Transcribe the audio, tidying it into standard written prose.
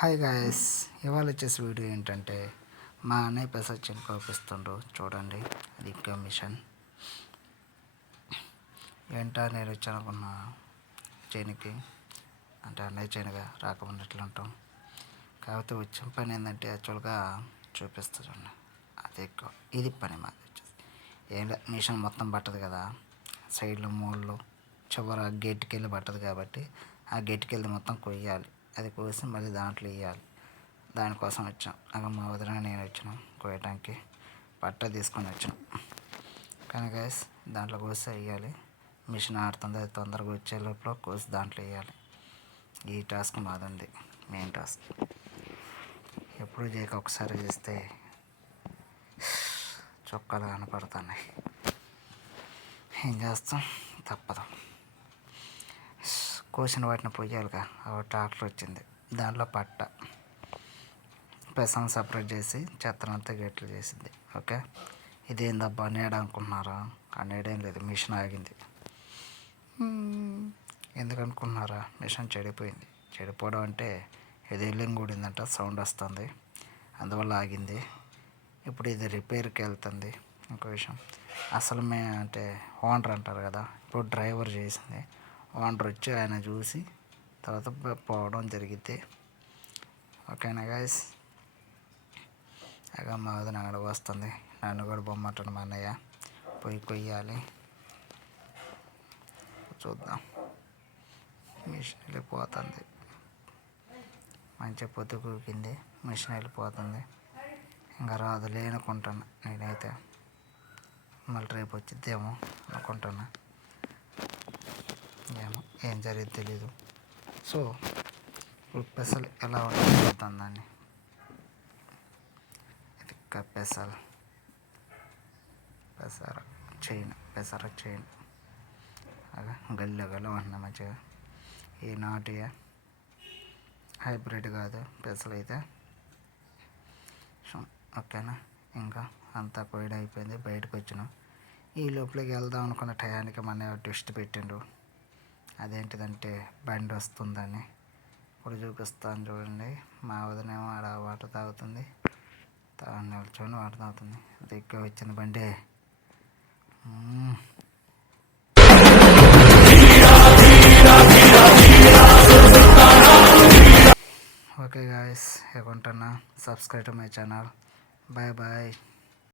Hi guys, ఇవాళ వచ్చేసి video ఏంటంటే మా అన్నయ్య పెసర చేను కోపిస్తుండ్రు చూడండి. అది ఇంకా మిషన్ ఏంటా నేను వచ్చానుకున్నా చేనుకి, అంటే అన్నయ్య చేనుగా రాకమున్నట్లు ఉంటాం. కాకపోతే వచ్చిన పని ఏంటంటే యాక్చువల్గా చూపిస్తా చూడండి. అది ఎక్కువ ఇది పని మాది వచ్చేసి ఏం లేదు, మిషన్ మొత్తం పట్టదు కదా, సైడ్లో మూలలో చివర గేట్కి వెళ్ళి పట్టదు కాబట్టి ఆ గేట్కి వెళ్ళి మొత్తం కొయ్యాలి. అది కోసి మళ్ళీ దాంట్లో వేయాలి. దానికోసం వచ్చాం. అక్కడ మా వదిన నేను వచ్చినాం కోయటానికి, పట్ట తీసుకొని వచ్చాం. కానీ గైస్ దాంట్లో కోసి వేయాలి. మిషన్ ఆడుతుంది, అది తొందరగా వచ్చే లోపల కోసి దాంట్లో వేయాలి. ఈ టాస్క్ మాది మెయిన్ టాస్క్. ఎప్పుడు చేయక ఒకసారి చేస్తే చొక్కాలు కనపడుతున్నాయి. ఏం చేస్తాం, తప్పదు. కోసిన వాటిని పొయ్యాలిగా. ట్రాక్టర్ వచ్చింది, దాంట్లో పట్ట పెసం సపరేట్ చేసి చెత్తనంతా గేట్లు చేసింది. ఓకే, ఇదేందబ్బా నీడ అనుకుంటున్నారా? ఆ నీడేం లేదు, మిషన్ ఆగింది. ఎందుకు అనుకుంటున్నారా? మిషన్ చెడిపోయింది. చెడిపోవడం అంటే ఇది ఎల్లింగ్ కూడిందంట, సౌండ్ వస్తుంది, అందువల్ల ఆగింది. ఇప్పుడు ఇది రిపేర్కి వెళ్తుంది. ఇంకో విషయం, అసలు అంటే ఓనర్ అంటారు కదా, ఇప్పుడు డ్రైవర్ చేసింది. ఓనర్ వచ్చి ఆయన చూసి తర్వాత పోవడం జరిగింది. ఓకేనా గైస్? అక్కడ మా వదిన అక్కడ వస్తుంది, నన్ను కూడా బొమ్మంటాడు మా అన్నయ్య. పోయి కొయ్యాలి, చూద్దాం. మిషన్ వెళ్ళిపోతుంది, మంచిగా పొద్దు కూకింది, మిషన్ వెళ్ళిపోతుంది. ఇంకా రాదులే అనుకుంటాను నేనైతే, మళ్ళీ రేపు వచ్చిద్దేమో అనుకుంటున్నా. ఏమో ఏం జరిగింది తెలీదు. సో ఇప్పుడు పెసలు ఎలా ఉంటుంది దాన్ని, ఇది పెసలు పెసర చైన్ అలా గల్ల ఉంటున్నా మంచిగా. ఈ నాటియా హైబ్రిడ్ కాదు పెసలు అయితే. ఓకేనా? ఇంకా అంతా కోయడం అయిపోయింది, బయటకు వచ్చినాం. ఈ లోపలికి వెళ్దాం అనుకున్న టయానికి మన ట్విస్ట్ పెట్టిండు. అదేంటిదంటే బండి వస్తుందని. ఇప్పుడు చూపిస్తాను చూడండి. మా వదినేమో ఆడ వాటర్ తాగుతుంది, నిల్చొని వాటర్ తాగుతుంది. దగ్గర వచ్చింది బండి. ఓకే గాయస్, ఏమంటున్నా, subscribe to my channel. Bye bye.